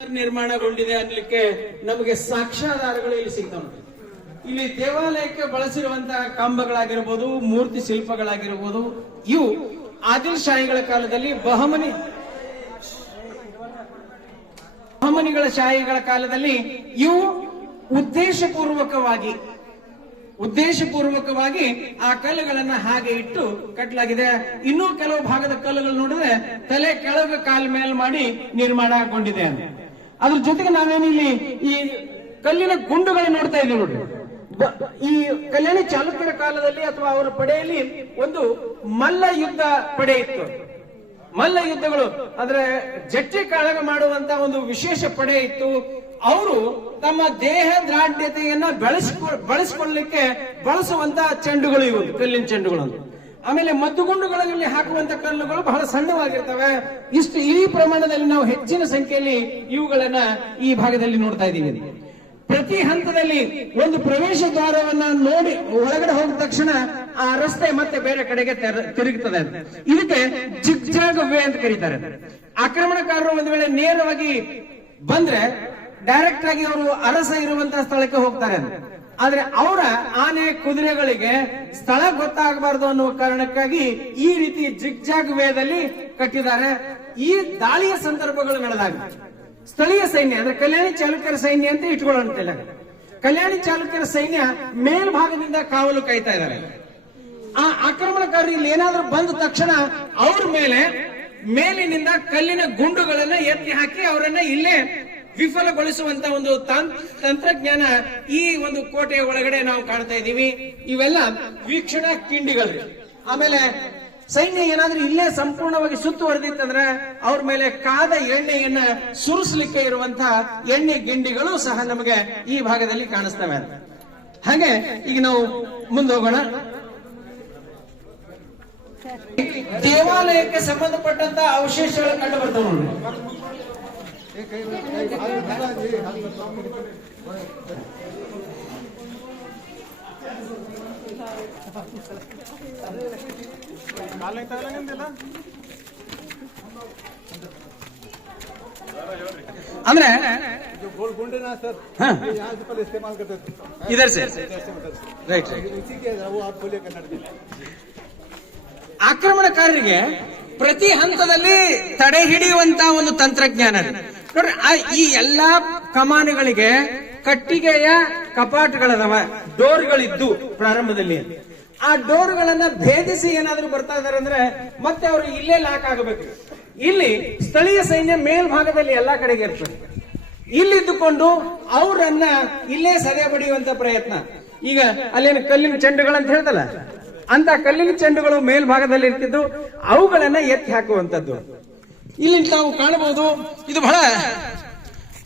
ನಿರ್ಮಾಣಗೊಂಡಿದೆ ಅನ್ನಲಿಕ್ಕೆ ನಮಗೆ ಸಾಕ್ಷ್ಯಾಧಾರಗಳು ಇಲ್ಲಿ ಸಿಗ್ತವೆ. ಇಲ್ಲಿ ದೇವಾಲಯಕ್ಕೆ ಬಳಸಿರುವಂತಹ ಕಂಬಗಳಾಗಿರಬಹುದು, ಮೂರ್ತಿ ಶಿಲ್ಪಗಳಾಗಿರಬಹುದು, ಇವು ಆದಿಲ್ ಶಾಹಿಗಳ ಕಾಲದಲ್ಲಿ ಬಹಮನಿಗಳ ಶಾಹಿಗಳ ಕಾಲದಲ್ಲಿ ಇವು ಉದ್ದೇಶಪೂರ್ವಕವಾಗಿ ಆ ಕಲ್ಲುಗಳನ್ನ ಹಾಗೆ ಇಟ್ಟು ಕಟ್ಟಲಾಗಿದೆ. ಇನ್ನೂ ಕೆಲವು ಭಾಗದ ಕಲ್ಲುಗಳು ನೋಡಿದ್ರೆ ತಲೆ ಕೆಳಗೆ ಕಾಲ್ ಮೇಲ್ ಮಾಡಿ ನಿರ್ಮಾಣಗೊಂಡಿದೆ ಅಂತ. ಅದ್ರ ಜೊತೆಗೆ ನಾವೇನಿಲ್ಲಿ ಈ ಕಲ್ಲಿನ ಗುಂಡುಗಳು ನೋಡ್ತಾ ಇದ್ದೀವಿ ನೋಡಿ. ಈ ಕಲ್ಯಾಣಿ ಚಾಲುಕ್ಯರ ಕಾಲದಲ್ಲಿ ಅಥವಾ ಅವರ ಪಡೆಯಲ್ಲಿ ಒಂದು ಮಲ್ಲ ಯುದ್ಧ ಪಡೆ ಇತ್ತು. ಮಲ್ಲ ಯುದ್ಧಗಳು ಅಂದ್ರೆ ಜಟ್ಟಿ ಕಾಳಗ ಮಾಡುವಂತ ಒಂದು ವಿಶೇಷ ಪಡೆ ಇತ್ತು. ಅವರು ತಮ್ಮ ದೇಹ ದಾರ್ಢ್ಯತೆಯನ್ನ ಬಳಸಿಕೊಳ್ಳಲಿಕ್ಕೆ ಬಳಸುವಂತ ಚೆಂಡುಗಳು ಇವು ಕಲ್ಲಿನ ಚೆಂಡುಗಳು. ಆಮೇಲೆ ಮದ್ದುಗುಂಡುಗಳಲ್ಲಿ ಹಾಕುವಂತ ಕಲ್ಲುಗಳು ಬಹಳ ಸಣ್ಣವಾಗಿರ್ತವೆ. ಈ ಪ್ರಮಾಣದಲ್ಲಿ ನಾವು ಹೆಚ್ಚಿನ ಸಂಖ್ಯೆಯಲ್ಲಿ ಇವುಗಳನ್ನ ಈ ಭಾಗದಲ್ಲಿ ನೋಡ್ತಾ ಇದ್ದೀವಿ. ಪ್ರತಿ ಹಂತದಲ್ಲಿ ಒಂದು ಪ್ರವೇಶ ದ್ವಾರವನ್ನ ನೋಡಿ ಒಳಗಡೆ ಹೋದ ತಕ್ಷಣ ಆ ರಸ್ತೆ ಮತ್ತೆ ಬೇರೆ ಕಡೆಗೆ ತಿರುಗುತ್ತದೆ. ಇದಕ್ಕೆ ಜಿಗ್ಜಾಗ್ ವೇ ಅಂತ ಕರೀತಾರೆ. ಆಕ್ರಮಣಕಾರರು ಒಂದು ವೇಳೆ ನೇರವಾಗಿ ಬಂದ್ರೆ ಡೈರೆಕ್ಟ್ ಆಗಿ ಅವರು ಅರಸ ಇರುವಂತಹ ಸ್ಥಳಕ್ಕೆ ಹೋಗ್ತಾರೆ. ಆದ್ರೆ ಅವರ ಆನೆ ಕುದುರೆಗಳಿಗೆ ಸ್ಥಳ ಗೊತ್ತಾಗಬಾರದು ಅನ್ನುವ ಕಾರಣಕ್ಕಾಗಿ ಈ ರೀತಿ ಜಿಗ್ಜಾಗ್ ವೇದಲ್ಲಿ ಕಟ್ಟಿದ್ದಾರೆ. ಈ ದಾಳಿಯ ಸಂದರ್ಭಗಳು ನಡೆದಾಗ ಸ್ಥಳೀಯ ಸೈನ್ಯ ಅಂದ್ರೆ ಕಲ್ಯಾಣಿ ಚಾಲುಕ್ಯರ ಸೈನ್ಯ ಅಂತ ಇಟ್ಕೊಳ್ಳೋಣ. ಕಲ್ಯಾಣಿ ಚಾಲುಕ್ಯರ ಸೈನ್ಯ ಮೇಲ್ಭಾಗದಿಂದ ಕಾವಲು ಕಾಯ್ತಾ ಇದ್ದಾರೆ. ಆ ಆಕ್ರಮಣಕಾರರು ಇಲ್ಲಿ ಏನಾದ್ರೂ ಬಂದ ತಕ್ಷಣ ಅವ್ರ ಮೇಲಿನಿಂದ ಕಲ್ಲಿನ ಗುಂಡುಗಳನ್ನ ಎತ್ತಿ ಹಾಕಿ ಅವರನ್ನ ಇಲ್ಲೇ ವಿಫಲಗೊಳಿಸುವಂತ ಒಂದು ತಂತ್ರಜ್ಞಾನ ಈ ಒಂದು ಕೋಟೆಯ ಒಳಗಡೆ ನಾವು ಕಾಣ್ತಾ ಇದ್ದೀವಿ. ಇವೆಲ್ಲ ವೀಕ್ಷಣಾ ಕಿಂಡಿಗಳು. ಆಮೇಲೆ ಸೈನ್ಯ ಏನಾದ್ರೂ ಇಲ್ಲೇ ಸಂಪೂರ್ಣವಾಗಿ ಸುತ್ತುವರೆದಿತ್ತಂದ್ರೆ ಅವ್ರ ಮೇಲೆ ಕಾದ ಎಣ್ಣೆಯನ್ನ ಸುರಿಸಲಿಕ್ಕೆ ಇರುವಂತಹ ಎಣ್ಣೆ ಗಿಂಡಿಗಳು ಸಹ ನಮಗೆ ಈ ಭಾಗದಲ್ಲಿ ಕಾಣಿಸ್ತವೆ. ಹಾಗೆ ಈಗ ನಾವು ಮುಂದೆ ಹೋಗೋಣ. ದೇವಾಲಯಕ್ಕೆ ಸಂಬಂಧಪಟ್ಟಂತ ಅವಶೇಷಗಳು ಕಂಡು ಬರ್ತವೆ ನೋಡಿ. ಅಂದ್ರೆ ಆಕ್ರಮಣಕಾರರಿಗೆ ಪ್ರತಿ ಹಂತದಲ್ಲಿ ತಡೆ ಹಿಡಿಯುವಂತ ಒಂದು ತಂತ್ರಜ್ಞಾನ ನೋಡ್ರಿ. ಈ ಎಲ್ಲಾ ಕಮಾನುಗಳಿಗೆ ಕಟ್ಟಿಗೆಯ ಕಪಾಟುಗಳದವ, ಡೋರ್ಗಳಿದ್ದು ಪ್ರಾರಂಭದಲ್ಲಿ. ಆ ಡೋರ್ಗಳನ್ನ ಭೇದಿಸಿ ಏನಾದ್ರೂ ಬರ್ತಾ ಇದಾರೆ ಅಂದ್ರೆ ಮತ್ತೆ ಅವರು ಇಲ್ಲೇ ಲಾಕ್ ಆಗಬೇಕು. ಇಲ್ಲಿ ಸ್ಥಳೀಯ ಸೈನ್ಯ ಮೇಲ್ಭಾಗದಲ್ಲಿ ಎಲ್ಲಾ ಕಡೆಗೆ ಇರ್ತದೆ. ಇಲ್ಲಿದ್ದುಕೊಂಡು ಅವರನ್ನ ಇಲ್ಲೇ ಸದೆ ಬಡಿಯುವಂತ ಪ್ರಯತ್ನ. ಈಗ ಅಲ್ಲೇನು ಕಲ್ಲಿನ ಚೆಂಡುಗಳಂತ ಹೇಳ್ತಲ್ಲ, ಅಂತ ಕಲ್ಲಿನ ಚೆಂಡುಗಳು ಮೇಲ್ಭಾಗದಲ್ಲಿ ಇರ್ತಿದ್ದು ಅವುಗಳನ್ನ ಎತ್ತಿ ಹಾಕುವಂತದ್ದು ಇಲ್ಲಿ ನಾವು ಕಾಣಬಹುದು. ಇದು ಬಹಳ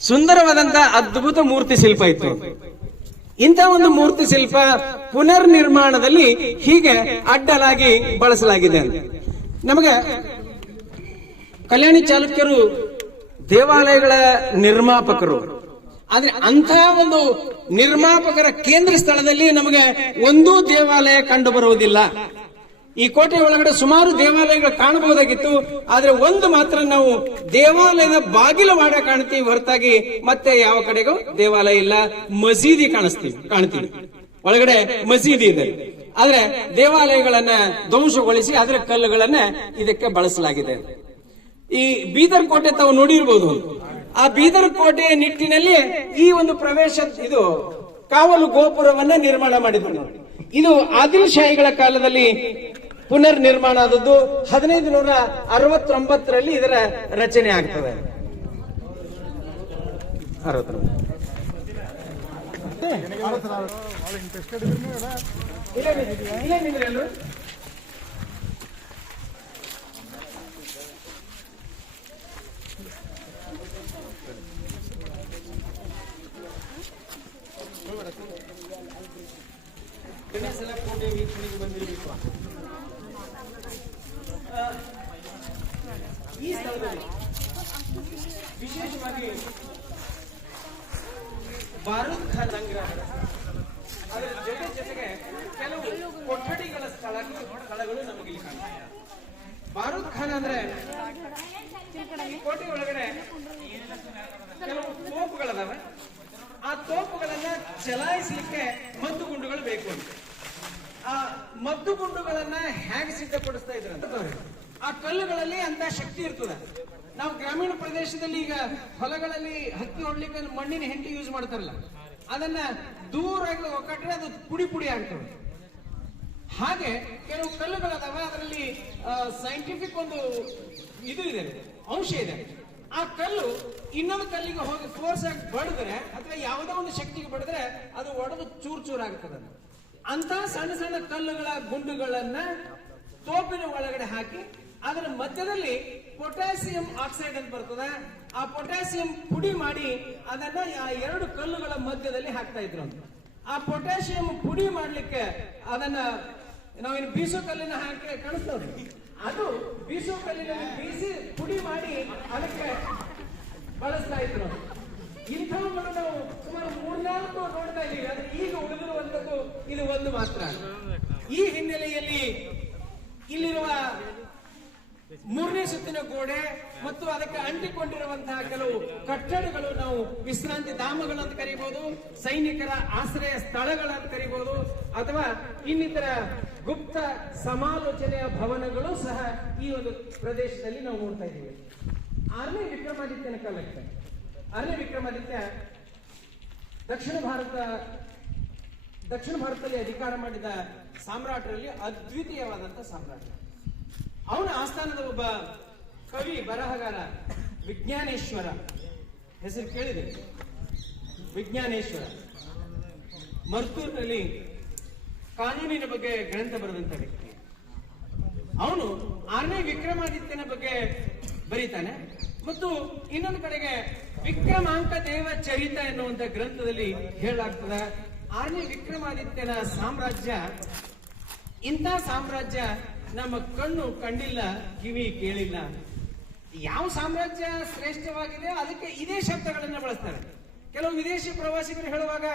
ಸುಂದರವಾದಂತ ಅದ್ಭುತ ಮೂರ್ತಿ ಶಿಲ್ಪ ಇತ್ತು. ಇಂಥ ಒಂದು ಮೂರ್ತಿ ಶಿಲ್ಪ ಪುನರ್ ನಿರ್ಮಾಣದಲ್ಲಿ ಹೀಗೆ ಅಡ್ಡಲಾಗಿ ಬಳಸಲಾಗಿದೆ. ನಮಗೆ ಕಲ್ಯಾಣಿ ಚಾಲುಕ್ಯರು ದೇವಾಲಯಗಳ ನಿರ್ಮಾಪಕರು. ಆದ್ರೆ ಅಂಥ ಒಂದು ನಿರ್ಮಾಪಕರ ಕೇಂದ್ರ ಸ್ಥಳದಲ್ಲಿ ನಮಗೆ ಒಂದೂ ದೇವಾಲಯ ಕಂಡು ಬರುವುದಿಲ್ಲ. ಈ ಕೋಟೆ ಒಳಗಡೆ ಸುಮಾರು ದೇವಾಲಯಗಳು ಕಾಣಬಹುದಾಗಿತ್ತು. ಆದ್ರೆ ಒಂದು ಮಾತ್ರ ನಾವು ದೇವಾಲಯದ ಬಾಗಿಲು ಮಾಡ ಕಾಣ್ತೀವಿ ಹೊರತಾಗಿ ಮತ್ತೆ ಯಾವ ಕಡೆಗೂ ದೇವಾಲಯ ಇಲ್ಲ. ಮಸೀದಿ ಕಾಣ್ತೀವಿ, ಒಳಗಡೆ ಮಸೀದಿ ಇದೆ. ಆದ್ರೆ ದೇವಾಲಯಗಳನ್ನ ಧ್ವಂಸಗೊಳಿಸಿ ಅದರ ಕಲ್ಲುಗಳನ್ನ ಇದಕ್ಕೆ ಬಳಸಲಾಗಿದೆ. ಈ ಬೀದರ್ ಕೋಟೆ ತಾವು ನೋಡಿರ್ಬೋದು. ಆ ಬೀದರ್ ಕೋಟೆಯ ನಿಟ್ಟಿನಲ್ಲಿ ಈ ಒಂದು ಇದು ಕಾವಲು ಗೋಪುರವನ್ನ ನಿರ್ಮಾಣ ಮಾಡಿದ್ರು. ಇದು ಆದಿಲ್ ಶಾಹಿಗಳ ಕಾಲದಲ್ಲಿ ಪುನರ್ ನಿರ್ಮಾಣ ಆದದ್ದು. 1569ರಲ್ಲಿ ಇದರ ರಚನೆ ಆಗ್ತದೆ. ಈ ಸ್ಥಳದಲ್ಲಿ ವಿಶೇಷವಾಗಿ ಬಾರೂದ್ ಖಾನ್ ಸಂಗ್ರಹ, ಅದರ ಜೊತೆಗೆ ಕೆಲವು ಕೊಠಡಿಗಳ ಸ್ಥಳಗಳು ನಮಗೆ ಕಾಣುತ್ತವೆ. ಬಾರೂದ್ ಖಾನ್ ಅಂದ್ರೆ ಕೋಟೆ ಒಳಗಡೆ ಚಲಾಯಿಸಲಿಕ್ಕೆ ಮದ್ದುಗುಂಡುಗಳು ಬೇಕು ಅಂತ. ಆ ಮದ್ದುಗುಂಡುಗಳನ್ನ ಹೇಗೆ ಸಿದ್ಧಪಡಿಸ್ತಾ ಇದ್ರು ಅಂತ ಆ ಕಲ್ಲುಗಳಲ್ಲಿ ಅಂತ ಶಕ್ತಿ ಇರ್ತದೆ. ನಾವು ಗ್ರಾಮೀಣ ಪ್ರದೇಶದಲ್ಲಿ ಈಗ ಹೊಲಗಳಲ್ಲಿ ಹಕ್ಕಿ ಹೊಡ್ಲಿಕ್ಕೆ ಮಣ್ಣಿನ ಹೆಂಟಿ ಯೂಸ್ ಮಾಡ್ತಾರಲ್ಲ, ಅದನ್ನ ದೂರಾಗಿ ಒಕ್ಕಟ್ರೆ ಅದು ಪುಡಿ ಪುಡಿ ಆಗ್ತದೆ. ಹಾಗೆ ಕೆಲವು ಕಲ್ಲುಗಳದಾವ, ಅದರಲ್ಲಿ ಸೈಂಟಿಫಿಕ್ ಒಂದು ಇದು ಇದೆ, ಅಂಶ ಇದೆ. ಆ ಕಲ್ಲು ಇನ್ನೊಂದು ಕಲ್ಲಿಗೆ ಹೋಗಿ ಫೋರ್ಸ್ ಆಗಿ ಬಡಿದ್ರೆ ಅಥವಾ ಯಾವುದೋ ಒಂದು ಶಕ್ತಿಗೆ ಬಡಿದ್ರೆ ಅದು ಒಡೆದು ಚೂರ್ ಚೂರ್ ಆಗ್ತದೆ. ಅಂತ ಸಣ್ಣ ಸಣ್ಣ ಕಲ್ಲುಗಳ ಗುಂಡುಗಳನ್ನ ತೋಪಿನ ಒಳಗಡೆ ಹಾಕಿ ಅದರ ಮಧ್ಯದಲ್ಲಿ ಪೊಟ್ಯಾಸಿಯಂ ಆಕ್ಸೈಡ್ ಅಂತ ಬರ್ತದೆ, ಆ ಪೊಟ್ಯಾಸಿಯಂ ಪುಡಿ ಮಾಡಿ ಅದನ್ನ ಆ ಎರಡು ಕಲ್ಲುಗಳ ಮಧ್ಯದಲ್ಲಿ ಹಾಕ್ತಾ ಇದ್ರು. ಆ ಪೊಟ್ಯಾಸಿಯಂ ಪುಡಿ ಮಾಡ್ಲಿಕ್ಕೆ ಅದನ್ನ ನಾವೇನು ಬೀಸೋ ಕಲ್ಲಿನ ಹಾಕಿ ಕಾಣಿಸ್ತವ್ರಿ, ಅದು ಬೀಸೋ ಕಲ್ಲಿನಲ್ಲಿ ಬೀಸಿ ಪುಡಿ ಮಾಡಿ ಅದಕ್ಕೆ ಬಳಸ್ತಾ ಇದ್ರು. ಇಂಥವುಗಳು ನಾವು ಸುಮಾರು 3-4 ನೋಡ್ತಾ ಇದ್ದೀವಿ. ಆದ್ರೆ ಈಗ ಉಳಿದಿರುವಂತದ್ದು ಇದು ಒಂದು ಮಾತ್ರ. ಈ ಹಿನ್ನೆಲೆಯಲ್ಲಿ ಇಲ್ಲಿರುವ 3ನೇ ಸುತ್ತಿನ ಗೋಡೆ ಮತ್ತು ಅದಕ್ಕೆ ಅಂಟಿಕೊಂಡಿರುವಂತಹ ಕೆಲವು ಕಟ್ಟಡಗಳು ನಾವು ವಿಶ್ರಾಂತಿ ಧಾಮಗಳು ಅಂತ ಕರೀಬಹುದು, ಸೈನಿಕರ ಆಶ್ರಯ ಸ್ಥಳಗಳಂತ ಕರೀಬಹುದು, ಅಥವಾ ಇನ್ನಿತರ ಗುಪ್ತ ಸಮಾಲೋಚನೆಯ ಭವನಗಳು ಸಹ ಈ ಒಂದು ಪ್ರದೇಶದಲ್ಲಿ ನಾವು ನೋಡ್ತಾ ಇದ್ದೀವಿ. 6ನೇ ವಿಕ್ರಮಾದಿತ್ಯನ ಕಾಲಕ್ಕೆ 6ನೇ ವಿಕ್ರಮಾದಿತ್ಯ ದಕ್ಷಿಣ ಭಾರತದಲ್ಲಿ ಅಧಿಕಾರ ಮಾಡಿದ ಸಾಮ್ರಾಟರಲ್ಲಿ ಅದ್ವಿತೀಯವಾದಂತಹ ಸಾಮ್ರಾಟ. ಅವನ ಆಸ್ಥಾನದ ಒಬ್ಬ ಕವಿ ಬರಹಗಾರ ವಿಜ್ಞಾನೇಶ್ವರ, ಹೆಸರು ಕೇಳಿದೆ, ವಿಜ್ಞಾನೇಶ್ವರ, ಮರ್ತೂರಿನಲ್ಲಿ ಕಾನೂನಿನ ಬಗ್ಗೆ ಗ್ರಂಥ ಬರೆದಂತ ವ್ಯಕ್ತಿ. ಅವನು 6ನೇ ವಿಕ್ರಮಾದಿತ್ಯನ ಬಗ್ಗೆ ಬರೀತಾನೆ ಮತ್ತು ಇನ್ನೊಂದು ಕಡೆಗೆ ವಿಕ್ರಮಾಂಕ ದೇವ ಚರಿತ ಎನ್ನುವಂತ ಗ್ರಂಥದಲ್ಲಿ ಹೇಳಲಾಗ್ತದೆ 6ನೇ ವಿಕ್ರಮಾದಿತ್ಯನ ಸಾಮ್ರಾಜ್ಯ ಇಂಥ ಸಾಮ್ರಾಜ್ಯ ನಮ್ಮ ಕಣ್ಣು ಕಂಡಿಲ್ಲ, ಕಿವಿ ಕೇಳಿಲ್ಲ. ಯಾವ ಸಾಮ್ರಾಜ್ಯ ಶ್ರೇಷ್ಠವಾಗಿದೆ ಅದಕ್ಕೆ ಇದೇ ಶಬ್ದಗಳನ್ನ ಬಳಸ್ತಾರೆ. ಕೆಲವು ವಿದೇಶಿ ಪ್ರವಾಸಿಗರು ಹೇಳುವಾಗ,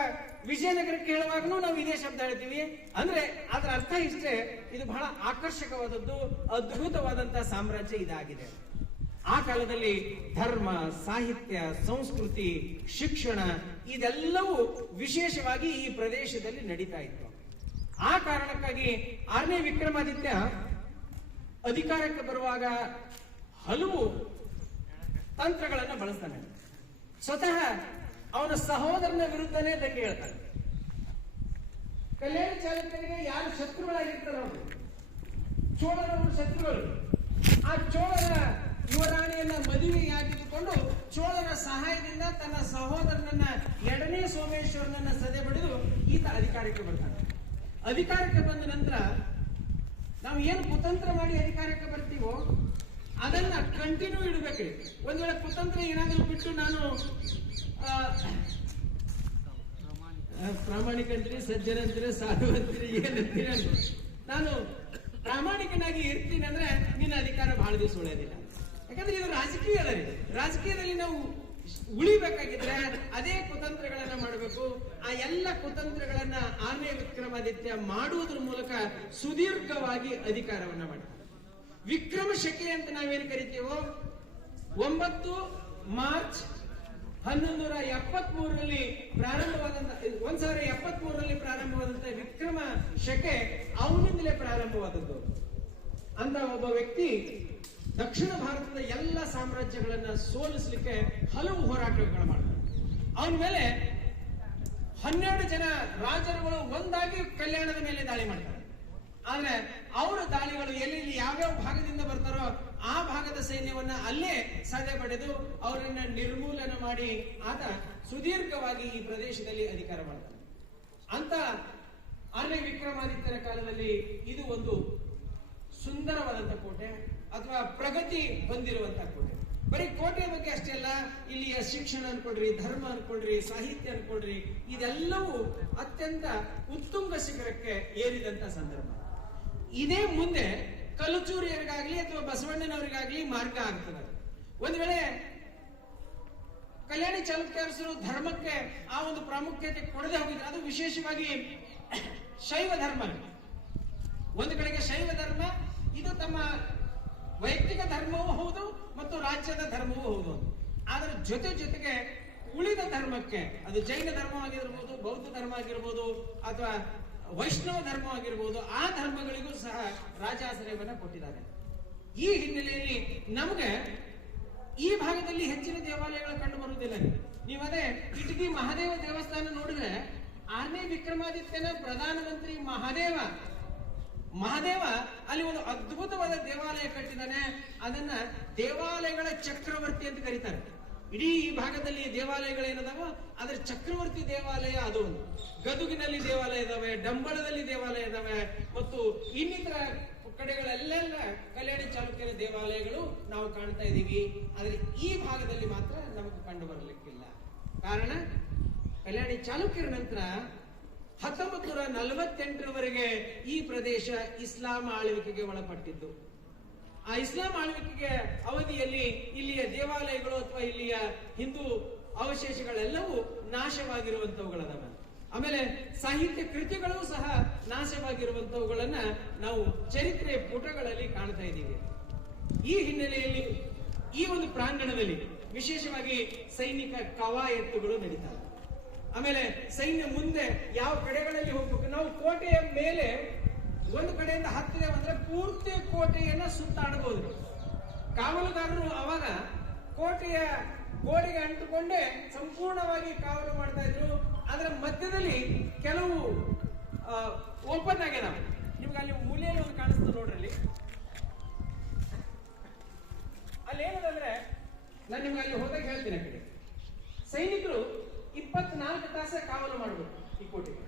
ವಿಜಯನಗರಕ್ಕೆ ಹೇಳುವಾಗಲೂ ನಾವು ಇದೇ ಶಬ್ದ ಹೇಳ್ತೀವಿ. ಅಂದ್ರೆ ಅದರ ಅರ್ಥ ಇಷ್ಟೇ, ಇದು ಬಹಳ ಆಕರ್ಷಕವಾದದ್ದು, ಅದ್ಭುತವಾದಂತಹ ಸಾಮ್ರಾಜ್ಯ ಇದಾಗಿದೆ. ಆ ಕಾಲದಲ್ಲಿ ಧರ್ಮ, ಸಾಹಿತ್ಯ, ಸಂಸ್ಕೃತಿ, ಶಿಕ್ಷಣ ಇದೆಲ್ಲವೂ ವಿಶೇಷವಾಗಿ ಈ ಪ್ರದೇಶದಲ್ಲಿ ನಡೀತಾ ಇತ್ತು. ಆ ಕಾರಣಕ್ಕಾಗಿ 6ನೇ ವಿಕ್ರಮಾದಿತ್ಯ ಅಧಿಕಾರಕ್ಕೆ ಬರುವಾಗ ಹಲವು ತಂತ್ರಗಳನ್ನ ಬಳಸ್ತಾನೆ. ಸ್ವತಃ ಅವನ ಸಹೋದರನ ವಿರುದ್ಧನೇ ದಂಗೆ ಹೇಳ್ತಾನೆ. ಕಲ್ಯಾಣ ಚಾಲುಕ್ಯನಿಗೆ ಯಾರು ಶತ್ರುಗಳಾಗಿರ್ತಾರೋ ಚೋಳರವರು ಶತ್ರುಗಳು. ಆ ಚೋಳರ ಯುವರಾಣಿಯನ್ನ ಮದುವೆಯಾಗಿದ್ದುಕೊಂಡು ಚೋಳರ ಸಹಾಯದಿಂದ ತನ್ನ ಸಹೋದರನನ್ನ 2ನೇ ಸೋಮೇಶ್ವರನನ್ನ ಸದೆ ಬಡಿದು ಈತ ಅಧಿಕಾರಕ್ಕೆ ಬರ್ತಾನೆ. ಅಧಿಕಾರಕ್ಕೆ ಬಂದ ನಂತರ ನಾವು ಏನು ಕುತಂತ್ರ ಮಾಡಿ ಅಧಿಕಾರಕ್ಕೆ ಬರ್ತೀವೋ ಅದನ್ನ ಕಂಟಿನ್ಯೂ ಇಡಬೇಕ್ರಿ. ಒಂದ್ ವೇಳೆ ಕುತಂತ್ರ ಏನಾದ್ರೂ ಬಿಟ್ಟು ನಾನು ಪ್ರಾಮಾಣಿಕಂತ್ರಿ, ಸಜ್ಜನಂತ್ರಿ, ಸಾಧುವಂತ್ರಿ, ಏನಂತೀರ, ನಾನು ಪ್ರಾಮಾಣಿಕನಾಗಿ ಇರ್ತೀನಿ ಅಂದ್ರೆ ನಿನ್ನ ಅಧಿಕಾರ ಬಹಳ ದಿವಸ ಉಳಿಯೋದಿಲ್ಲ. ಯಾಕಂದ್ರೆ ಇದು ರಾಜಕೀಯ ಅದ. ರಾಜಕೀಯದಲ್ಲಿ ನಾವು ಉಳಿಬೇಕಾಗಿದ್ರೆ ಅದೇ ಕುತಂತ್ರಗಳನ್ನ ಮಾಡಬೇಕು. ಆ ಎಲ್ಲ ಕುತಂತ್ರಗಳನ್ನ 6ನೇ ವಿಕ್ರಮಾದಿತ್ಯ ಮಾಡುವುದರ ಮೂಲಕ ಸುದೀರ್ಘವಾಗಿ ಅಧಿಕಾರವನ್ನ ಮಾಡಿ ವಿಕ್ರಮ ಶಕೆ ಅಂತ ನಾವೇನು ಕರಿತೀವೋ 9 ಮಾರ್ಚ್ 1173ರಲ್ಲಿ ಪ್ರಾರಂಭವಾದಂತ 1073ರಲ್ಲಿ ಪ್ರಾರಂಭವಾದಂತ ವಿಕ್ರಮ ಶಕೆ ಅವನಿಂದಲೇ ಪ್ರಾರಂಭವಾದದ್ದು. ಅಂತ ಒಬ್ಬ ವ್ಯಕ್ತಿ ದಕ್ಷಿಣ ಭಾರತದ ಎಲ್ಲ ಸಾಮ್ರಾಜ್ಯಗಳನ್ನ ಸೋಲಿಸಲಿಕ್ಕೆ ಹಲವು ಹೋರಾಟಗಳು ಮಾಡ್ತಾರೆ. ಅವನ ಮೇಲೆ 12 ಜನ ರಾಜರುಗಳು ಒಂದಾಗಿ ಕಲ್ಯಾಣದ ಮೇಲೆ ದಾಳಿ ಮಾಡ್ತಾರೆ. ಆದ್ರೆ ಅವರ ದಾಳಿಗಳು ಎಲ್ಲಿ ಯಾವ್ಯಾವ ಭಾಗದಿಂದ ಬರ್ತಾರೋ ಆ ಭಾಗದ ಸೈನ್ಯವನ್ನ ಅಲ್ಲೇ ಸದೆ ಪಡೆದು ಅವರನ್ನ ನಿರ್ಮೂಲನ ಮಾಡಿ ಆತ ಸುದೀರ್ಘವಾಗಿ ಈ ಪ್ರದೇಶದಲ್ಲಿ ಅಧಿಕಾರ ಮಾಡ್ತಾನೆ. ಅಂತ 6ನೇ ವಿಕ್ರಮಾದಿತ್ಯನ ಕಾಲದಲ್ಲಿ ಇದು ಒಂದು ಸುಂದರವಾದಂತಹ ಕೋಟೆ ಅಥವಾ ಪ್ರಗತಿ ಹೊಂದಿರುವಂತಹ ಕೋಟೆ. ಬರೀ ಕೋಟೆ ಬಗ್ಗೆ ಅಷ್ಟೇ ಅಲ್ಲ, ಇಲ್ಲಿಯ ಶಿಕ್ಷಣ ಅನ್ಕೊಡ್ರಿ, ಧರ್ಮ ಅನ್ಕೊಡ್ರಿ, ಸಾಹಿತ್ಯ ಅನ್ಕೊಡ್ರಿ, ಇದೆಲ್ಲವೂ ಅತ್ಯಂತ ಉತ್ತುಂಗ ಶಿಖರಕ್ಕೆ ಏರಿದಂತ ಸಂದರ್ಭ. ಇದೇ ಮುಂದೆ ಕಲಚೂರಿಯರಿಗಾಗ್ಲಿ ಅಥವಾ ಬಸವಣ್ಣನವರಿಗಾಗ್ಲಿ ಮಾರ್ಗ ಆಗ್ತದೆ. ಒಂದ್ ವೇಳೆ ಕಲ್ಯಾಣಿ ಚಾಲುಕ್ಯರಸರು ಧರ್ಮಕ್ಕೆ ಆ ಒಂದು ಪ್ರಾಮುಖ್ಯತೆ ಕೊಡದೆ ಹೋಗಿದ್ರೆ, ಅದು ವಿಶೇಷವಾಗಿ ಶೈವ ಧರ್ಮ. ಒಂದು ಕಡೆಗೆ ಶೈವ ಧರ್ಮ ಇದು ತಮ್ಮ ವೈಯಕ್ತಿಕ ಧರ್ಮವೂ ಹೌದು ಮತ್ತು ರಾಜ್ಯದ ಧರ್ಮವೂ ಹೌದು. ಅದರ ಜೊತೆಗೆ ಉಳಿದ ಧರ್ಮಕ್ಕೆ, ಅದು ಜೈನ ಧರ್ಮವಾಗಿರ್ಬೋದು, ಬೌದ್ಧ ಧರ್ಮ ಆಗಿರ್ಬೋದು, ಅಥವಾ ವೈಷ್ಣವ ಧರ್ಮವಾಗಿರ್ಬೋದು, ಆ ಧರ್ಮಗಳಿಗೂ ಸಹ ರಾಜಾಶ್ರಯವನ್ನ ಕೊಟ್ಟಿದ್ದಾರೆ. ಈ ಹಿನ್ನೆಲೆಯಲ್ಲಿ ನಮ್ಗೆ ಈ ಭಾಗದಲ್ಲಿ ಹೆಚ್ಚಿನ ದೇವಾಲಯಗಳು ಕಂಡು ಬರುವುದಿಲ್ಲ. ನೀವು ಅದೇ ಇಟಗಿ ಮಹಾದೇವ ದೇವಸ್ಥಾನ ನೋಡಿದ್ರೆ 6ನೇ ವಿಕ್ರಮಾದಿತ್ಯನ ಪ್ರಧಾನಮಂತ್ರಿ ಮಹಾದೇವ ಅಲ್ಲಿ ಒಂದು ಅದ್ಭುತವಾದ ದೇವಾಲಯ ಕಟ್ಟಿದ್ದಾನೆ. ಅದನ್ನ ದೇವಾಲಯಗಳ ಚಕ್ರವರ್ತಿ ಅಂತ ಕರೀತಾರೆ. ಇಡೀ ಈ ಭಾಗದಲ್ಲಿ ದೇವಾಲಯಗಳೇನದಾವ ಅದರ ಚಕ್ರವರ್ತಿ ದೇವಾಲಯ ಅದು ಒಂದು. ಗದುಗಿನಲ್ಲಿ ದೇವಾಲಯ ಇದಾವೆ, ಡಂಬಳದಲ್ಲಿ ದೇವಾಲಯ ಇದಾವೆ, ಮತ್ತು ಇನ್ನಿತರ ಕಡೆಗಳೆಲ್ಲೆಲ್ಲ ಕಲ್ಯಾಣಿ ಚಾಲುಕ್ಯರ ದೇವಾಲಯಗಳು ನಾವು ಕಾಣ್ತಾ ಇದ್ದೀವಿ. ಆದ್ರೆ ಈ ಭಾಗದಲ್ಲಿ ಮಾತ್ರ ನಮಗೆ ಕಂಡು ಬರಲಿಕ್ಕಿಲ್ಲ. ಕಾರಣ, ಕಲ್ಯಾಣಿ ಚಾಲುಕ್ಯರ ನಂತರ 1948ರವರೆಗೆ ಈ ಪ್ರದೇಶ ಇಸ್ಲಾಂ ಆಳ್ವಿಕೆಗೆ ಒಳಪಟ್ಟಿದ್ದು. ಆ ಇಸ್ಲಾಂ ಆಳ್ವಿಕೆಗೆ ಅವಧಿಯಲ್ಲಿ ಇಲ್ಲಿಯ ದೇವಾಲಯಗಳು ಅಥವಾ ಇಲ್ಲಿಯ ಹಿಂದೂ ಅವಶೇಷಗಳೆಲ್ಲವೂ ನಾಶವಾಗಿರುವಂತವುಗಳದಾವ. ಆಮೇಲೆ ಸಾಹಿತ್ಯ ಕೃತಿಗಳು ಸಹ ನಾಶವಾಗಿರುವಂತವುಗಳನ್ನ ನಾವು ಚರಿತ್ರೆಯ ಪುಟಗಳಲ್ಲಿ ಕಾಣ್ತಾ ಇದ್ದೀವಿ. ಈ ಹಿನ್ನೆಲೆಯಲ್ಲಿ ಈ ಒಂದು ಪ್ರಾಂಗಣದಲ್ಲಿ ವಿಶೇಷವಾಗಿ ಸೈನಿಕ ಕವಾಯತ್ತುಗಳು ನಡೀತಾರೆ. ಆಮೇಲೆ ಸೈನ್ಯ ಮುಂದೆ ಯಾವ ಕಡೆಗಳಲ್ಲಿ ಹೋಗ್ಬೇಕು, ನಾವು ಕೋಟೆಯ ಮೇಲೆ ಒಂದು ಕಡೆಯಿಂದ ಹತ್ತಿರ ಬಂದ್ರೆ ಪೂರ್ತಿ ಕೋಟೆಯನ್ನ ಸುತ್ತಾಡಬಹುದು. ಕಾವಲುಗಾರರು ಅವಾಗ ಕೋಟೆಯ ಗೋಡೆಗೆ ಅಂಟುಕೊಂಡೇ ಸಂಪೂರ್ಣವಾಗಿ ಕಾವಲು ಮಾಡ್ತಾ ಇದ್ರು. ಅದರ ಮಧ್ಯದಲ್ಲಿ ಕೆಲವು ಓಪನ್ ಆಗ್ಯದ. ನಿಮ್ಗೆ ಅಲ್ಲಿ ಮೂಲೆಯಲ್ಲಿ ಒಂದು ಕಾಣಿಸ್ತು ನೋಡ್ರಲ್ಲಿ, ಅಲ್ಲಿ ಏನದಂದ್ರೆ, ನಾನು ನಿಮ್ಗೆ ಅಲ್ಲಿ ಹೋದಾಗ ಹೇಳ್ತೀನಿ. ಆ ಕಡೆ ಸೈನಿಕರು 24 ತಾಸು ಕಾವಲು ಮಾಡಬೇಕು ಈ ಕೋಟೆಗೆ.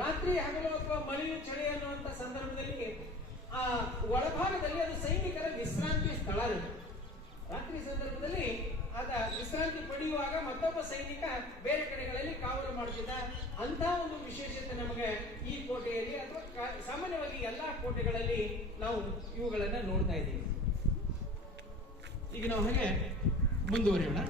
ರಾತ್ರಿ ಹಗಲು ಅಥವಾ ಮಳೆಯು ಚಳಿ ಅನ್ನುವಂತ ಸಂದರ್ಭದಲ್ಲಿ ಆ ಒಳಭಾಗದಲ್ಲಿ ಅದು ಸೈನಿಕರ ವಿಶ್ರಾಂತಿ ಸ್ಥಳ. ರಾತ್ರಿ ಸಂದರ್ಭದಲ್ಲಿ ಆದ ವಿಶ್ರಾಂತಿ ಪಡೆಯುವಾಗ ಮತ್ತೊಬ್ಬ ಸೈನಿಕ ಬೇರೆ ಕಡೆಗಳಲ್ಲಿ ಕಾವಲು ಮಾಡುತ್ತಿದ್ದ. ಅಂತ ಒಂದು ವಿಶೇಷತೆ ನಮಗೆ ಈ ಕೋಟೆಯಲ್ಲಿ ಅಥವಾ ಸಾಮಾನ್ಯವಾಗಿ ಎಲ್ಲಾ ಕೋಟೆಗಳಲ್ಲಿ ನಾವು ಇವುಗಳನ್ನ ನೋಡ್ತಾ ಇದ್ದೀವಿ. ಈಗ ನಾವು ಹಾಗೆ ಮುಂದುವರಿಯೋಣ.